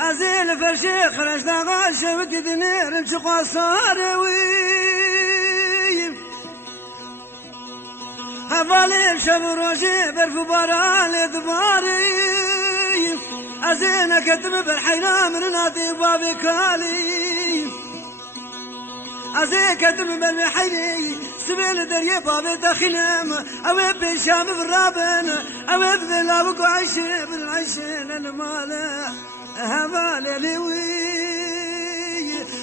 ازيل فرشي خرج داغاش ودي دنير انشقوا صاروي هفالي شب روجي برفو بارالي دباري ازينا كتم بالحينا من نادي بابي كالي ازي كتم بالحيني سبيل دريا بابي داخلهم اوي بشام برابن اوي بلابك وعشي بالعشين المال هفالي لوي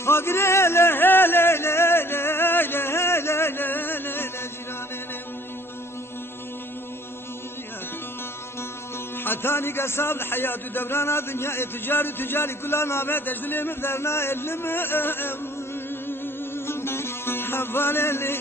وقري لا لا لا لا لا لا لا لا حتاني قصاب الحياة دبرانا دنيا تجاري كلنا بيت اجدلي مفدرنا اللي هفالي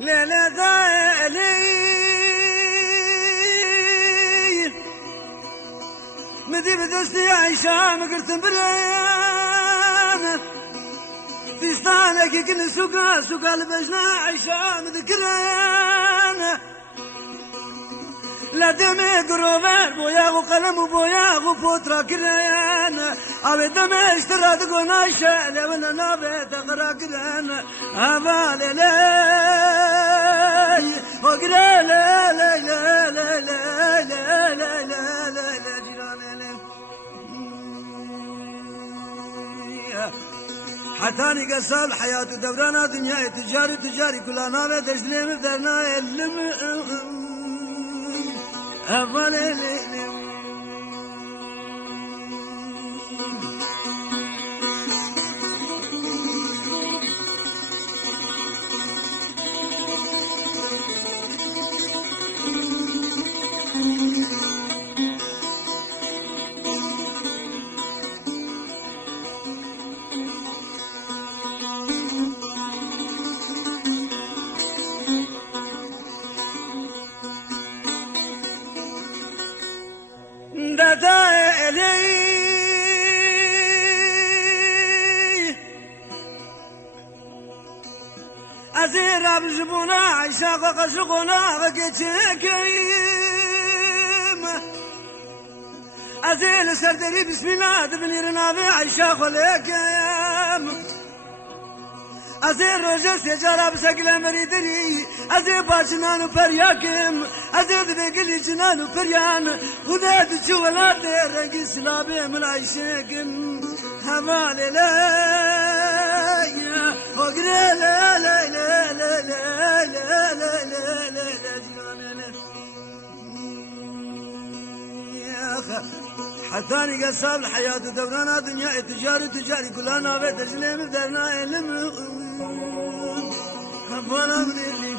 ليلة ذالي مدي بدوستي عيشة مقرت برانا في سطانك يكن سوقا لبجنا عيشة مذكرانا لا دمي قروفر بويا وقلم وبويا وفوترا كرانا أبي دمي اشترى تقول عيشة لولا نابي تقرا كرانا أمالي لي وقرا لا لا لا لا لا لا لا لا لا لا جيراني لي حتاني قصاب حياة دبرانا دنيا تجاري كلنا بتجلي مفدرنا اللي أفضل أزير بجبونا عيشاق قشقونا بقيتكيم أزير سردري بسم الله دبني رنابي عيشاق لكيم أزير رجس يجارة بسقل مريدري أزير باجنان وفرياكم أزير بقلي جنان وفريان وداد جوالات رنقي سلابي من عيشاقن همالي لا وقري لا لا لا لا لا لا لا لا لا لا يا أخي حتاني قصاب الحياة دبرانا دنيا تجاري كلنا بيت اجلي مفدرنا علم هبانا من اللي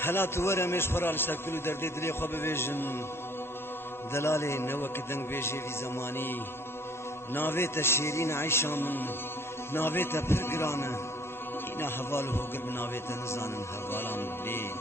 هلا تورا مش فرال سكلو دردي دري خو بيجن دلالي نوك دنگ بيجي في زماني ناويت الشيرين عيشا من ناويت برقرانه إنا هوالو هو قلب ناويت نزانن هوالا من ليه